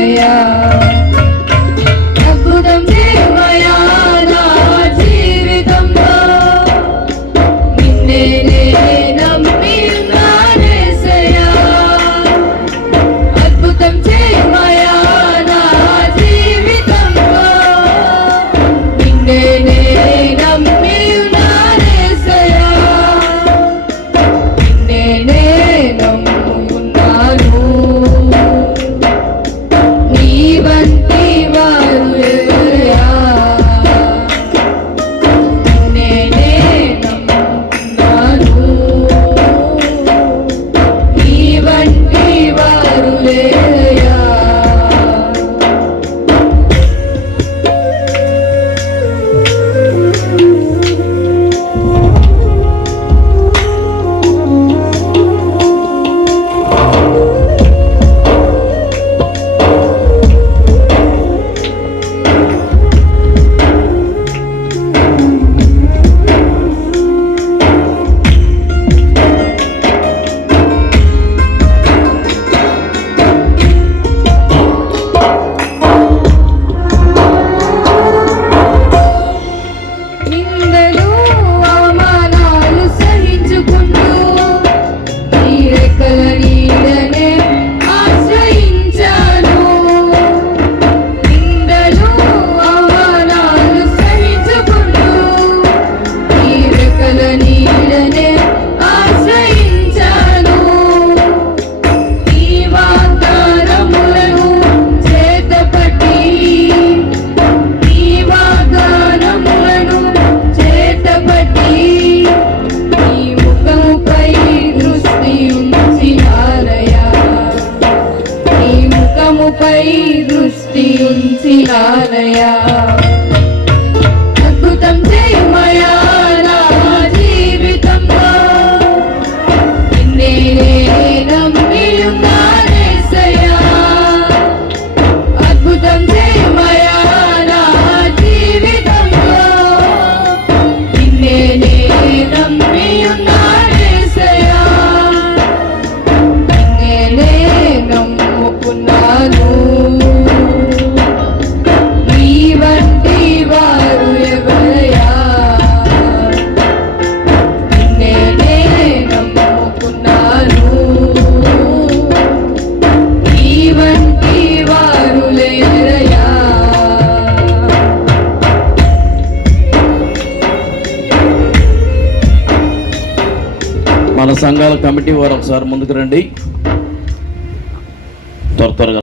yeah. దృష్టి ఉంచినారయా మన సంఘాల కమిటీ వారు ఒకసారి ముందుకు రండి. త్వర త్వరగా